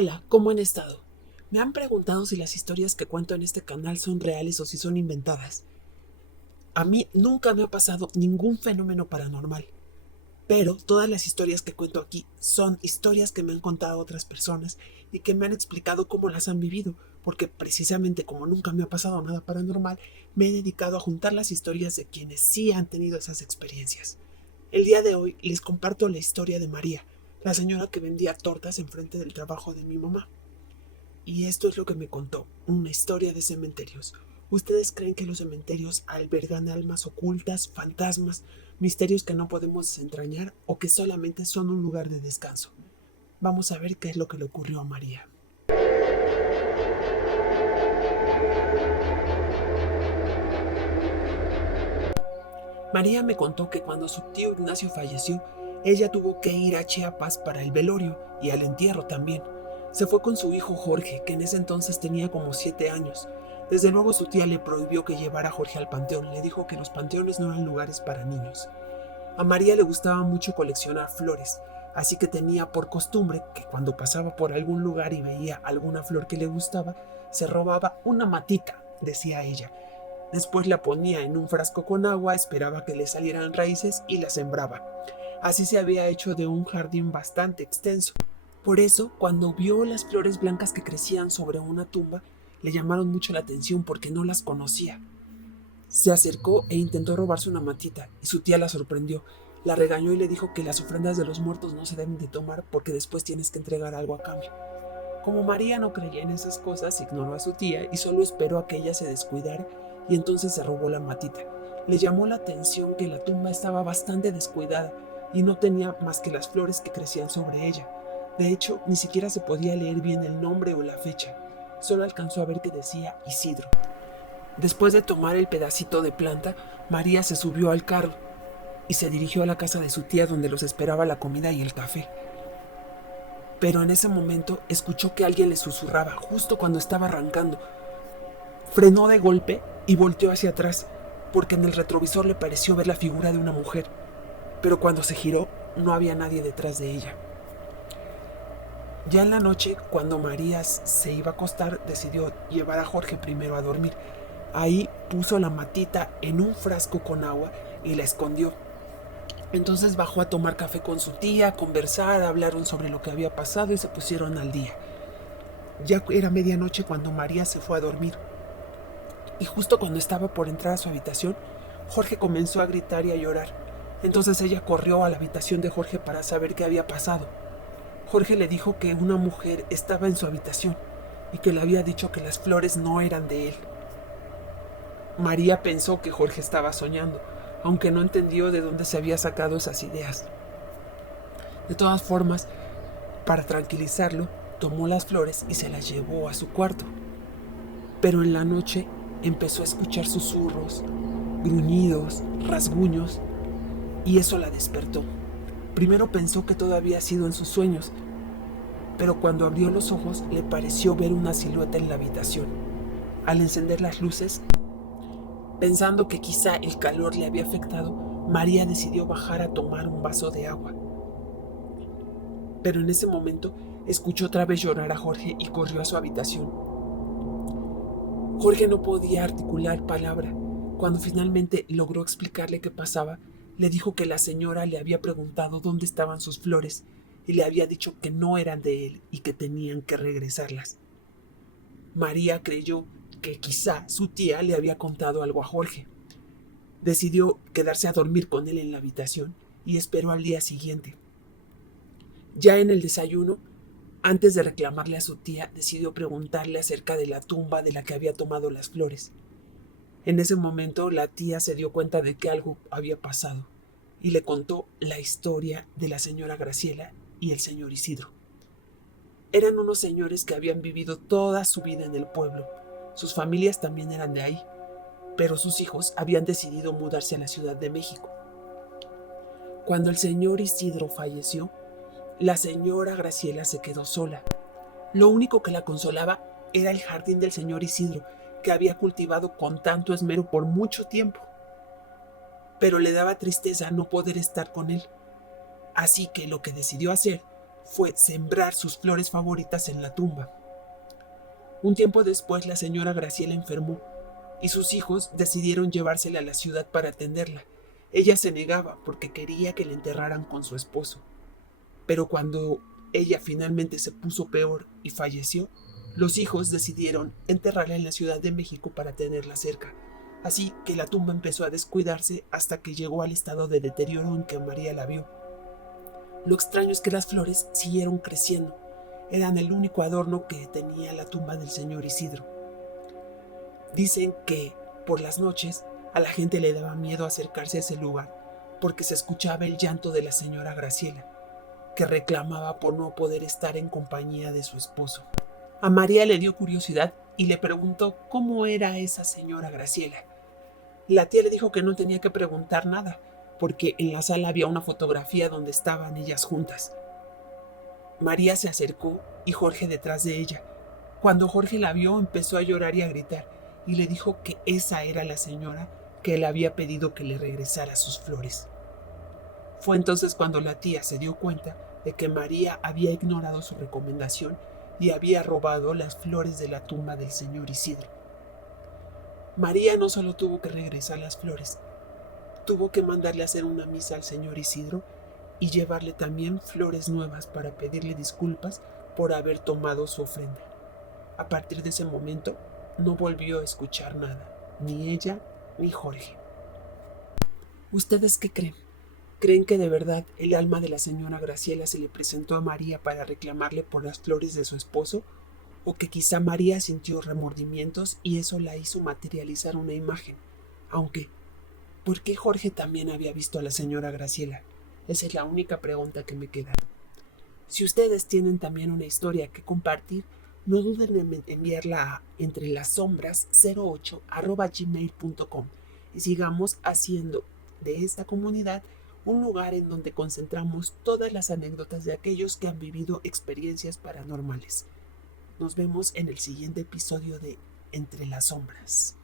Hola, ¿cómo han estado? Me han preguntado si las historias que cuento en este canal son reales o si son inventadas. A mí nunca me ha pasado ningún fenómeno paranormal, pero todas las historias que cuento aquí son historias que me han contado otras personas y que me han explicado cómo las han vivido, porque precisamente como nunca me ha pasado nada paranormal, me he dedicado a juntar las historias de quienes sí han tenido esas experiencias. El día de hoy les comparto la historia de María, la señora que vendía tortas enfrente del trabajo de mi mamá. Y esto es lo que me contó, una historia de cementerios. ¿Ustedes creen que los cementerios albergan almas ocultas, fantasmas, misterios que no podemos desentrañar o que solamente son un lugar de descanso? Vamos a ver qué es lo que le ocurrió a María. María me contó que cuando su tío Ignacio falleció, ella tuvo que ir a Chiapas para el velorio y al entierro también. Se fue con su hijo Jorge, que en ese entonces tenía como 7 años. Desde luego su tía le prohibió que llevara a Jorge al panteón, le dijo que los panteones no eran lugares para niños. A María le gustaba mucho coleccionar flores, así que tenía por costumbre que cuando pasaba por algún lugar y veía alguna flor que le gustaba, se robaba una matita, decía ella. Después la ponía en un frasco con agua, esperaba que le salieran raíces y la sembraba. Así se había hecho de un jardín bastante extenso. Por eso, cuando vio las flores blancas que crecían sobre una tumba, le llamaron mucho la atención porque no las conocía. Se acercó e intentó robarse una matita, y su tía la sorprendió. La regañó y le dijo que las ofrendas de los muertos no se deben de tomar porque después tienes que entregar algo a cambio. Como María no creía en esas cosas, ignoró a su tía y solo esperó a que ella se descuidara y entonces se robó la matita. Le llamó la atención que la tumba estaba bastante descuidada y no tenía más que las flores que crecían sobre ella. De hecho, ni siquiera se podía leer bien el nombre o la fecha. Solo alcanzó a ver que decía Isidro. Después de tomar el pedacito de planta, María se subió al carro y se dirigió a la casa de su tía donde los esperaba la comida y el café. Pero en ese momento escuchó que alguien le susurraba justo cuando estaba arrancando. Frenó de golpe y volteó hacia atrás, porque en el retrovisor le pareció ver la figura de una mujer, pero cuando se giró no había nadie detrás de ella. Ya en la noche, cuando María se iba a acostar, decidió llevar a Jorge primero a dormir. Ahí puso la matita en un frasco con agua y la escondió. Entonces bajó a tomar café con su tía, a conversar, hablaron sobre lo que había pasado y se pusieron al día. Ya era medianoche cuando María se fue a dormir. Y justo cuando estaba por entrar a su habitación, Jorge comenzó a gritar y a llorar. Entonces ella corrió a la habitación de Jorge para saber qué había pasado. Jorge le dijo que una mujer estaba en su habitación y que le había dicho que las flores no eran de él. María pensó que Jorge estaba soñando, aunque no entendió de dónde se había sacado esas ideas. De todas formas, para tranquilizarlo, tomó las flores y se las llevó a su cuarto. Pero en la noche empezó a escuchar susurros, gruñidos, rasguños, y eso la despertó. Primero pensó que todo había sido en sus sueños, pero cuando abrió los ojos le pareció ver una silueta en la habitación. Al encender las luces, pensando que quizá el calor le había afectado, María decidió bajar a tomar un vaso de agua. Pero en ese momento escuchó otra vez llorar a Jorge y corrió a su habitación. Jorge no podía articular palabra. Cuando finalmente logró explicarle qué pasaba, le dijo que la señora le había preguntado dónde estaban sus flores y le había dicho que no eran de él y que tenían que regresarlas. María creyó que quizá su tía le había contado algo a Jorge. Decidió quedarse a dormir con él en la habitación y esperó al día siguiente. Ya en el desayuno, antes de reclamarle a su tía, decidió preguntarle acerca de la tumba de la que había tomado las flores. En ese momento, la tía se dio cuenta de que algo había pasado y le contó la historia de la señora Graciela y el señor Isidro. Eran unos señores que habían vivido toda su vida en el pueblo. Sus familias también eran de ahí, pero sus hijos habían decidido mudarse a la Ciudad de México. Cuando el señor Isidro falleció, la señora Graciela se quedó sola. Lo único que la consolaba era el jardín del señor Isidro, que había cultivado con tanto esmero por mucho tiempo. Pero le daba tristeza no poder estar con él. Así que lo que decidió hacer fue sembrar sus flores favoritas en la tumba. Un tiempo después la señora Graciela enfermó y sus hijos decidieron llevársela a la ciudad para atenderla. Ella se negaba porque quería que la enterraran con su esposo. Pero cuando ella finalmente se puso peor y falleció, los hijos decidieron enterrarla en la Ciudad de México para tenerla cerca. Así que la tumba empezó a descuidarse hasta que llegó al estado de deterioro en que María la vio. Lo extraño es que las flores siguieron creciendo. Eran el único adorno que tenía la tumba del señor Isidro. Dicen que por las noches a la gente le daba miedo acercarse a ese lugar porque se escuchaba el llanto de la señora Graciela, que reclamaba por no poder estar en compañía de su esposo. A María le dio curiosidad y le preguntó cómo era esa señora Graciela. La tía le dijo que no tenía que preguntar nada, porque en la sala había una fotografía donde estaban ellas juntas. María se acercó y Jorge detrás de ella. Cuando Jorge la vio, empezó a llorar y a gritar, y le dijo que esa era la señora que él había pedido que le regresara sus flores. Fue entonces cuando la tía se dio cuenta de que María había ignorado su recomendación y había robado las flores de la tumba del señor Isidro. María no solo tuvo que regresar las flores, tuvo que mandarle a hacer una misa al señor Isidro y llevarle también flores nuevas para pedirle disculpas por haber tomado su ofrenda. A partir de ese momento no volvió a escuchar nada, ni ella ni Jorge. ¿Ustedes qué creen? ¿Creen que de verdad el alma de la señora Graciela se le presentó a María para reclamarle por las flores de su esposo? ¿O que quizá María sintió remordimientos y eso la hizo materializar una imagen? Aunque, ¿por qué Jorge también había visto a la señora Graciela? Esa es la única pregunta que me queda. Si ustedes tienen también una historia que compartir, no duden en enviarla a entrelassombras08@gmail.com y sigamos haciendo de esta comunidad un lugar en donde concentramos todas las anécdotas de aquellos que han vivido experiencias paranormales. Nos vemos en el siguiente episodio de Entre las Sombras.